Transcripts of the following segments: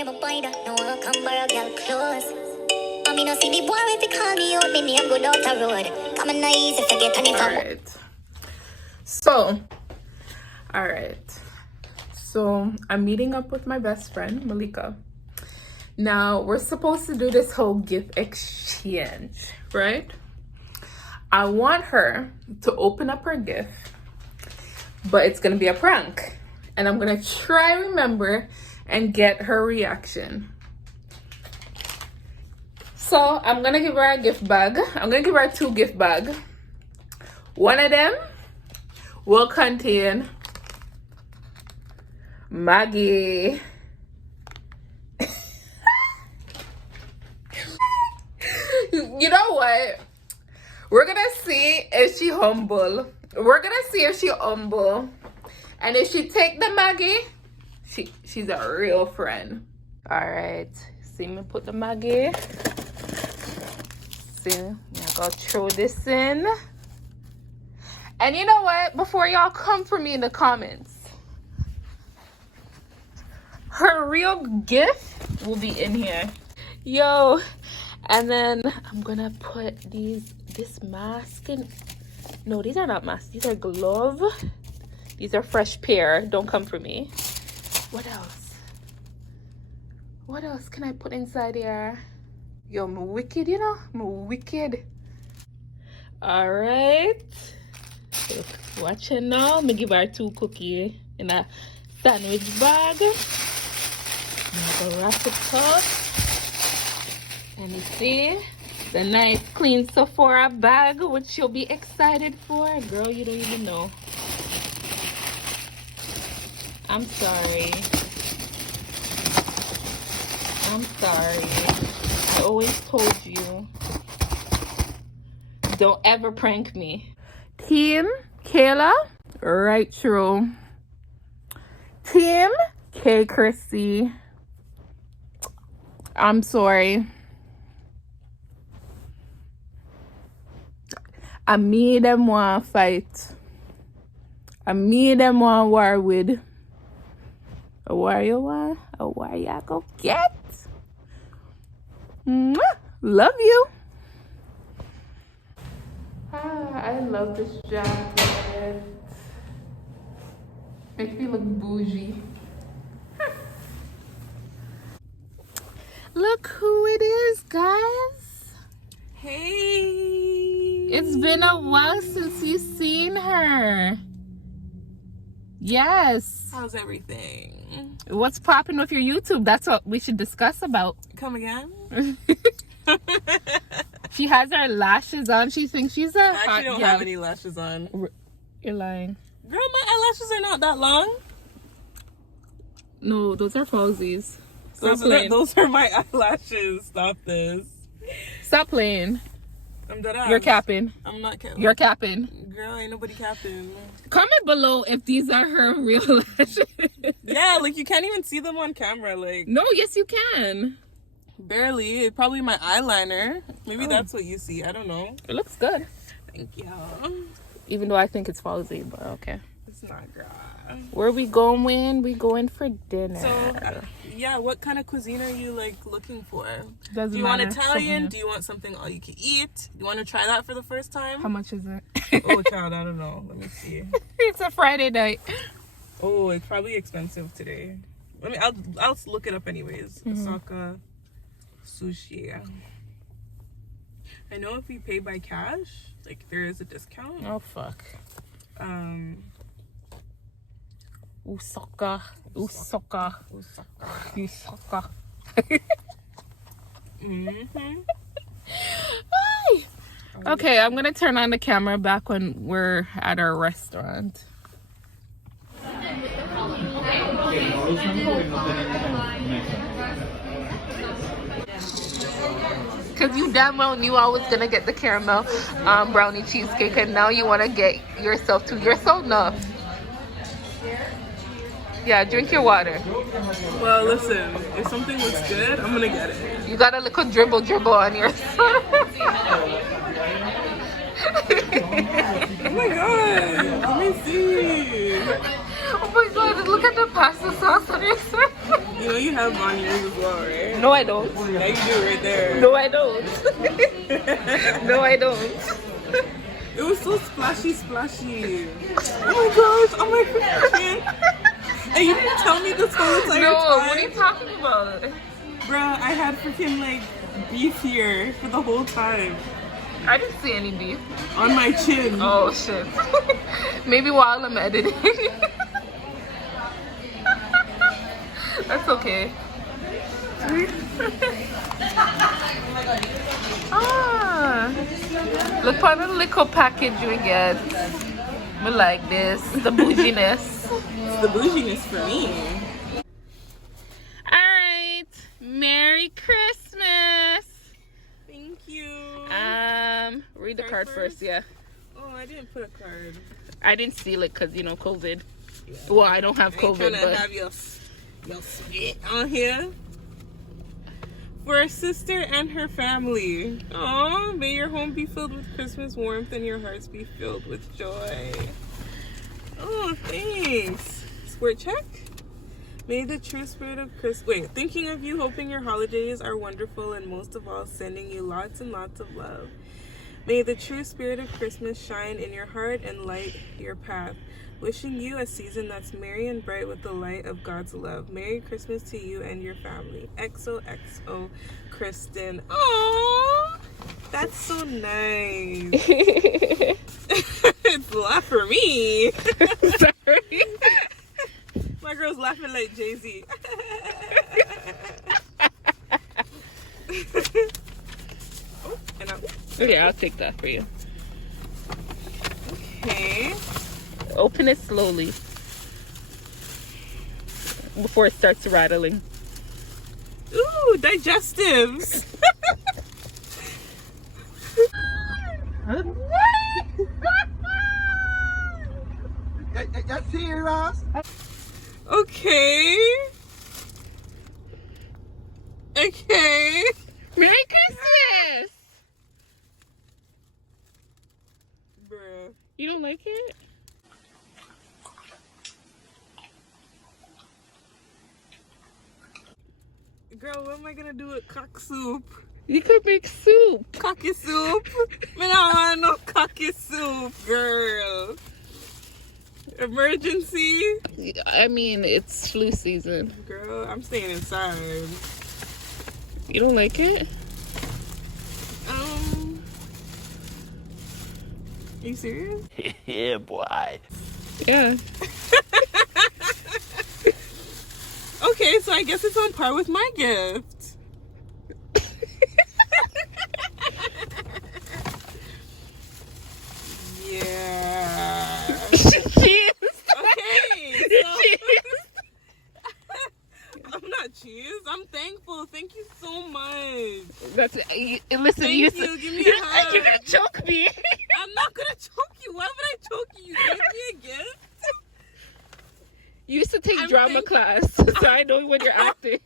name a boy that no one come borrow girl clothes. I mean, no see the boy if you call me out, me name go down the road. Come on, nice if you get any from. Alright. So I'm meeting up with my best friend, Malika. Now, we're supposed to do this whole gift exchange, right? I want her to open up her gift, but it's gonna be a prank. And I'm gonna try remember and get her reaction. So I'm gonna give her a gift bag. I'm gonna give her 2 gift bags. One of them will contain Maggie. You know what? We're gonna see if she humble. And if she take the Maggie, she's a real friend. Alright. See me put the Maggie. See, I'm gonna throw this in. And you know what? Before y'all come for me in the comments, her real gift will be in here. Yo. And then I'm gonna put this mask in. No, these are not masks. These are gloves. These are fresh pair. Don't come for me. What else? What else can I put inside here? Yo, I'm wicked, you know? I'm wicked. Alright. So, watch it now. I'm gonna give her 2 cookies in a sandwich bag. I'm gonna wrap it up. And you see the nice clean Sephora bag, which you'll be excited for. Girl, you don't even know. I'm sorry. I always told you, don't ever prank me. Team Kayla, right through. Team K Chrissy, I'm sorry. I me them want fight. I me them want war with. A war you want? A war you go get? Mwah! Love you. I love this jacket. Makes me look bougie. Look who it is, guys. Hey. It's been a while since you've seen her. Yes. How's everything? What's popping with your YouTube? That's what we should discuss about. Come again? She has her lashes on. She thinks she's a I actually don't have any lashes on. You're lying. Girl, my eyelashes are not that long. No, those are falsies. Those are my eyelashes. Stop this. Stop playing. I'm dead ass. You're capping. I'm not capping. You're capping. Girl, ain't nobody capping. Comment below if these are her real lashes. Yeah, like you can't even see them on camera. Like no, yes you can. Barely. It's probably my eyeliner. Maybe that's what you see. I don't know. It looks good. Thank you. Even though I think it's falsy, but okay. It's not, girl. Where are we going? We going for dinner. So, yeah, what kind of cuisine are you like looking for? Doesn't Do you matter. want Italian? Do you want something all you can eat? Do you want to try that for the first time? How much is it? Oh, child, I don't know. Let me see. It's a Friday night. Oh, it's probably expensive today. I'll look it up anyways. Osaka sushi. I know if we pay by cash, like there is a discount. Oh fuck. Osaka. Hi. Okay, I'm gonna turn on the camera back when we're at our restaurant. Because you damn well knew I was gonna get the caramel brownie cheesecake, and now you want to get yourself too. You're so enough. Yeah, drink your water. Well, listen, if something looks good, I'm gonna get it. You got a little dribble on your side. Oh my god, let me see. Oh my god, look at the pasta sauce on your side. You know you have on yours as well, right? No, I don't. Yeah, you do right there. No, I don't. No, I don't. It was so splashy. Oh my gosh! Oh my gosh! And you didn't tell me this whole entire No, time. what are you talking about? Bruh, I had freaking like beef here for the whole time. I didn't see any beef. On my chin. Oh shit. Maybe while I'm editing. That's okay. Ah, look for the little package we get. We like this, the bouginess. The bouginess for me. Alright, Merry Christmas. Thank you. Read the card first, yeah. Oh, I didn't put a card. I didn't seal it because, you know, COVID. Yeah. Well, I don't have COVID, but... have your spit on here. For a sister and her family. Oh, may your home be filled with Christmas warmth and your hearts be filled with joy. Oh, thanks. Squirt check. May the true spirit of Christmas... thinking of you, hoping your holidays are wonderful, and most of all, sending you lots and lots of love. May the true spirit of Christmas shine in your heart and light your path. Wishing you a season that's merry and bright with the light of God's love. Merry Christmas to you and your family. XOXO, Kristen. Oh, that's so nice. It's a lot for me. Sorry. My girl's laughing like Jay-Z. Okay, I'll take that for you. Okay. Open it slowly before it starts rattling. Ooh, digestives. You serious? Okay. Merry Christmas! Bruh. You don't like it? Girl, what am I gonna do with cock soup? You could make soup. Cocky soup? Me don't want no cocky soup, girl. Emergency? I mean, it's flu season. Girl, I'm staying inside. You don't like it? Are you serious? Yeah, boy. Yeah. Okay, so I guess it's on par with my gift. Yeah. Cheese. Okay. So I'm not cheese. I'm thankful. Thank you so much. That's it. Listen, Thank you. you. Give me a hug. You're gonna choke me. I'm not gonna choke you. Why would I choke you? You gave me a gift. You used to take I'm drama thankful. class, so I know when you're acting.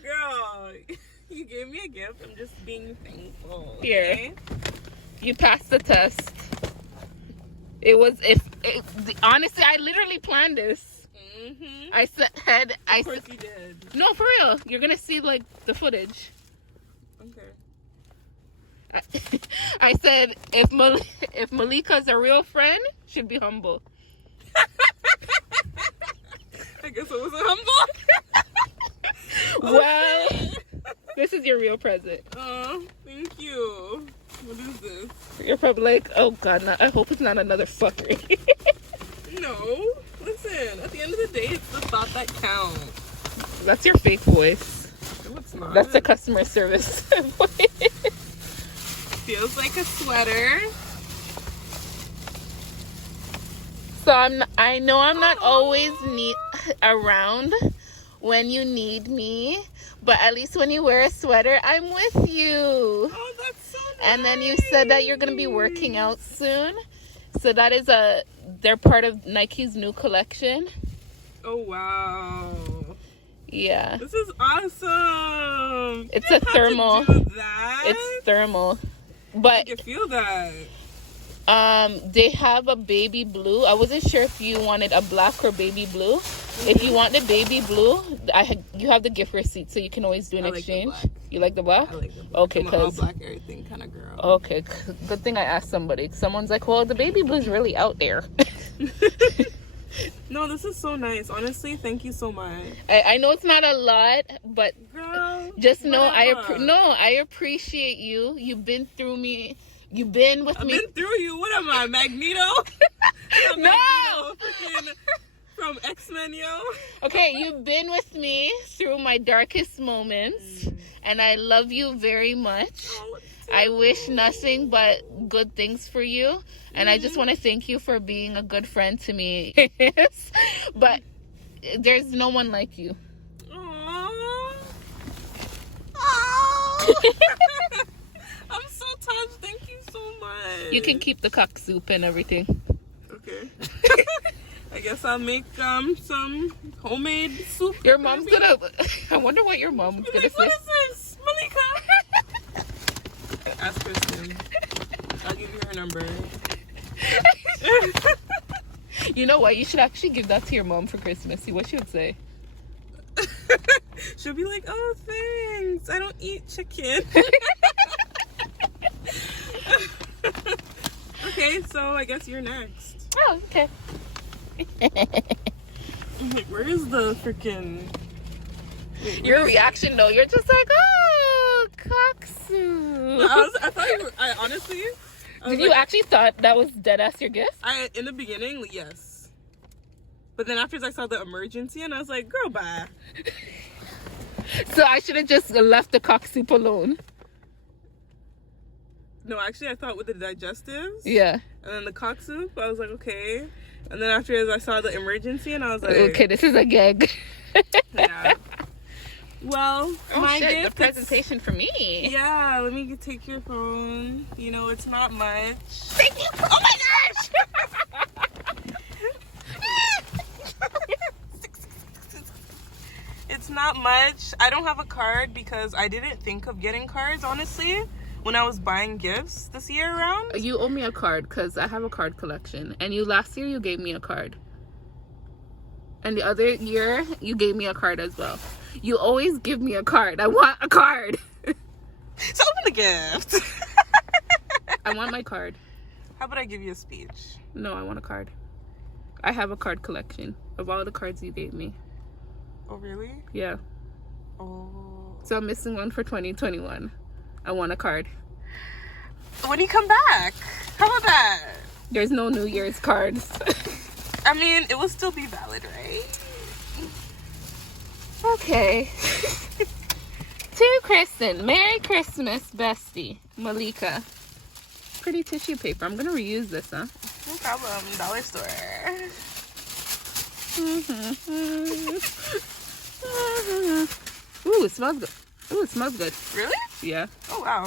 Girl, you gave me a gift. I'm just being thankful. Here. Okay? You passed the test. Honestly, I literally planned this. Mm-hmm. I said, Of course you did. no, for real. You're gonna see like the footage. Okay. I said, if Malika's a real friend, she'd be humble. I guess I wasn't humble. Well, this is your real present. Oh, thank you. What is this? You're probably like, oh god, I hope it's not another fucker. No. Listen, at the end of the day, it's the thought that counts. That's your fake voice. No, it's not. That's the customer service voice. Feels like a sweater. So I know I'm not always around when you need me, but at least when you wear a sweater, I'm with you. Oh, that's so nice. And then you said that you're gonna be working out soon, so that is they're part of Nike's new collection. Oh wow. Yeah. This is awesome. It's You a didn't have thermal. to do that. It's thermal, I but can feel that. They have a baby blue. I wasn't sure if you wanted a black or baby blue. If you want the baby blue, you have the gift receipt, so you can always do an exchange. Like the black. You like the black? I like the black. Okay, I'm an all cause black everything kind of girl. okay, good thing I asked somebody. Someone's like, "Well, the baby blue's really out there." No, this is so nice. Honestly, thank you so much. I know it's not a lot, but Girl, just know whatever. I appreciate you. You've been through me. You've been with I've me. been through you. What am I, Magneto? I'm No! Magneto, freaking from X-Men, yo. Okay, you've been with me through my darkest moments, and I love you very much. Oh, I wish nothing but good things for you, and I just want to thank you for being a good friend to me. But there's no one like you. Aww. I'm so touched. Thank you so much. You can keep the cock soup and everything. Okay. I guess I'll make some homemade soup. Your mom's gonna. I wonder what your mom's gonna Like, say. what is this, Malika? Ask Kristen. I'll give you her number. You know what? You should actually give that to your mom for Christmas. See what she would say. She'll be like, "Oh, thanks. I don't eat chicken." Okay, so I guess you're next. Oh, okay. I'm like, where is the freaking? Your reaction, though, you're just like, oh, cock soup. I thought you were. I honestly. I was Did you like, actually thought that was dead ass your gift? in the beginning, yes. But then after I saw the emergency, and I was like, "Girl, bye." So I should have just left the cock soup alone. No, actually, I thought with the digestives. Yeah. And then the cock soup, I was like, okay. And then after I saw the emergency, and I was like, Okay, this is a gag. yeah. Well, Oh my shit, the gift. presentation for me. Yeah, let me take your phone. You know, it's not much. Thank you. Oh my gosh. It's not much. I don't have a card because I didn't think of getting cards, honestly, when I was buying gifts this year around. You owe me a card because I have a card collection. And last year you gave me a card. And the other year you gave me a card as well. You always give me a card. I want a card. So open the gift. I want my card. How about I give you a speech? No, I want a card. I have a card collection of all the cards you gave me. Oh, really? Yeah. Oh. So I'm missing one for 2021. I want a card. When you come back, how about that? There's no New Year's cards. I mean, it will still be valid, right? Okay. To Kristen. Merry Christmas, bestie. Malika. Pretty tissue paper. I'm going to reuse this, huh? No problem. Dollar store. Ooh, it smells good. Ooh, it smells good. Really? Yeah. Oh, wow.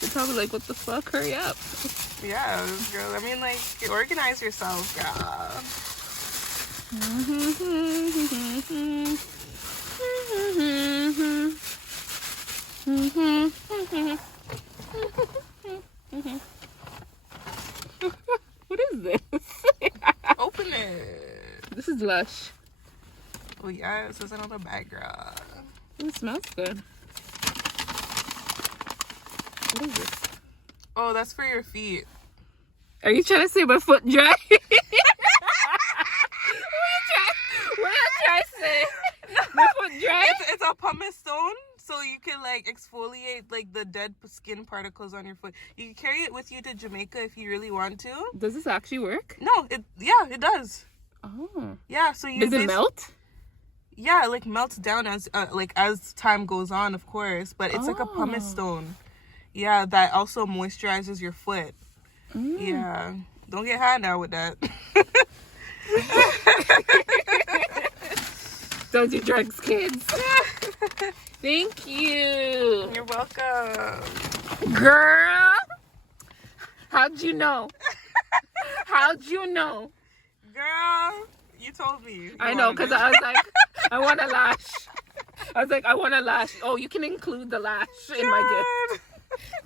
You're probably like, what the fuck? Hurry up. Yeah, girl. I mean, like, organize yourself, girl. What is this? Open it. This is Lush. Oh, yeah. It says it on the bag, girl. Ooh, it smells good. What is this? Oh, that's for your feet. Are you trying to say my foot dry? What are you trying to say? My foot dry? It's a pumice stone, so you can, like, exfoliate, like, the dead skin particles on your foot. You can carry it with you to Jamaica if you really want to. Does this actually work? No, it does. Oh. Yeah, so you Does it melt? Yeah, it, like, melts down as time goes on, of course, but it's like a pumice Oh. stone. Yeah, that also moisturizes your foot. Yeah. Don't get high now with that. Don't do drugs, kids. Thank you. You're welcome. Girl. How'd you know? How'd you know? Girl, you told me. I know, because I was like, I want a lash. I was like, I want a lash. Oh, you can include the lash in my gift.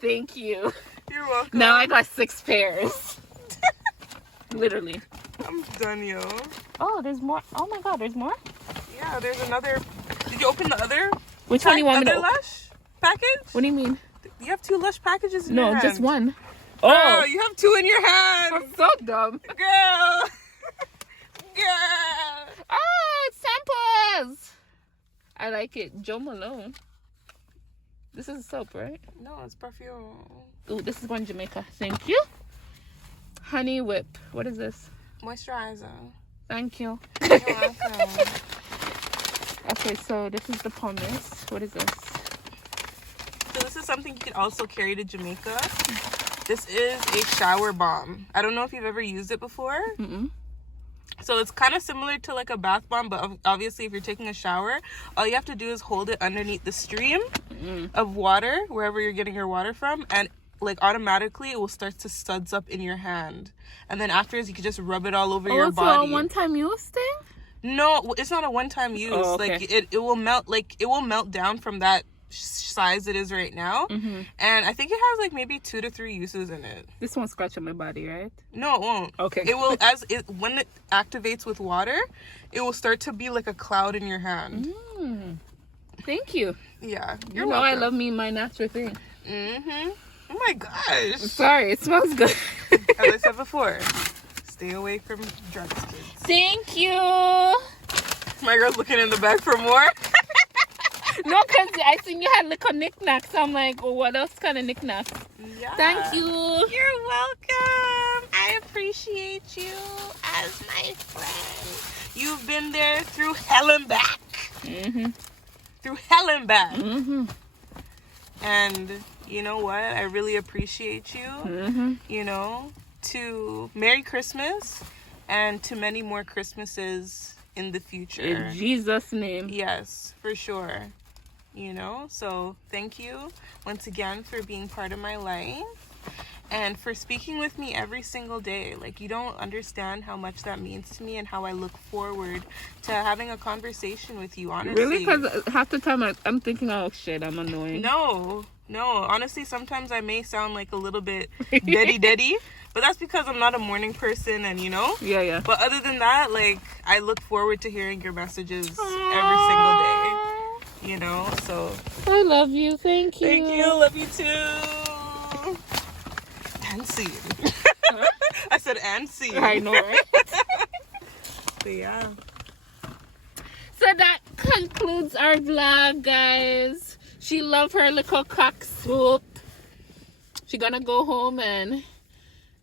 Thank you. You're welcome. Now I got 6 pairs. Literally. I'm done, yo. Oh, there's more. Oh my god, there's more? Yeah, there's another. Did you open the other? Which one do you want me to other open? Lush package? What do you mean? You have 2 Lush packages in No, your hand. just one. Oh, Oh, you have 2 in your hand. I'm so dumb. Girl. Girl. Oh, it's samples. I like it. Joe Malone. This is soap, right? No, it's perfume. Oh, this is one Jamaica. Thank you. Honey Whip. What is this? Moisturizer. Thank you. You're welcome. Okay, so this is the pumice. What is this? So this is something you can also carry to Jamaica. This is a shower bomb. I don't know if you've ever used it before. Mm-mm. So it's kind of similar to like a bath bomb, but obviously if you're taking a shower, all you have to do is hold it underneath the stream of water, wherever you're getting your water from, and like automatically it will start to suds up in your hand. And then afterwards you can just rub it all over your body. Oh, it's a one-time use thing? No, it's not a one-time use. Oh, okay. Like it will melt, like it will melt down from that size it is right now. And I think it has like maybe 2 to 3 uses in it. This won't scratch on my body, right? No, it won't. Okay. It will, when it activates with water, it will start to be like a cloud in your hand. Thank you. Yeah, You know I love me my natural thing. Oh my gosh. Sorry, it smells good. As I said before, stay away from drugs, kids. Thank you. My girl's looking in the bag for more. No, because I seen you had little knickknacks. So I'm like, well, what else kind of knickknacks? Yeah. Thank you. You're welcome. I appreciate you as my friend. You've been there through hell and back. Through hell and back. And you know what? I really appreciate you. You know, to Merry Christmas and to many more Christmases in the future. In Jesus' name. Yes, for sure. You know, so thank you once again for being part of my life and for speaking with me every single day. Like, you don't understand how much that means to me and how I look forward to having a conversation with you, honestly. Really? Because half the time I'm thinking, oh shit, I'm annoying. No. Honestly, sometimes I may sound like a little bit daddy, but that's because I'm not a morning person and, you know? Yeah. But other than that, like, I look forward to hearing your messages every single day. You know, so I love you. Thank you. thank you. Love you too. And scene. I said and scene. I know, right? But yeah. So that concludes our vlog, guys. She loved her little cock soup. She gonna go home and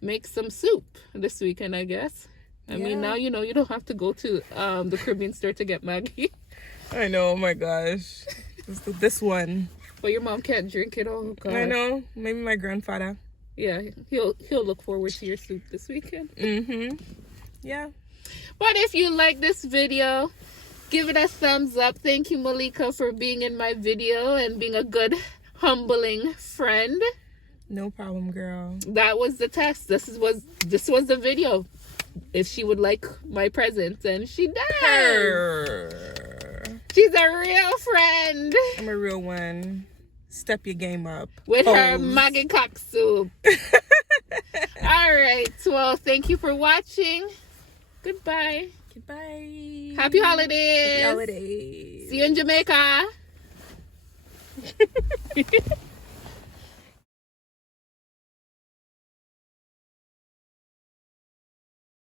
make some soup this weekend, I guess. I mean, now you know you don't have to go to the Caribbean store to get Maggie. I know, oh my gosh. This one. But your mom can't drink it. Oh god. I know. Maybe my grandfather. Yeah, he'll look forward to your soup this weekend. Yeah. But if you like this video, give it a thumbs up. Thank you, Malika, for being in my video and being a good, humbling friend. No problem, girl. That was the test. This was the video. If she would like my presents, and she does. She's a real friend. I'm a real one. Step your game up. With her Maggie cock soup. Alright, well, thank you for watching. Goodbye. Goodbye. Happy holidays. Happy holidays. See you in Jamaica.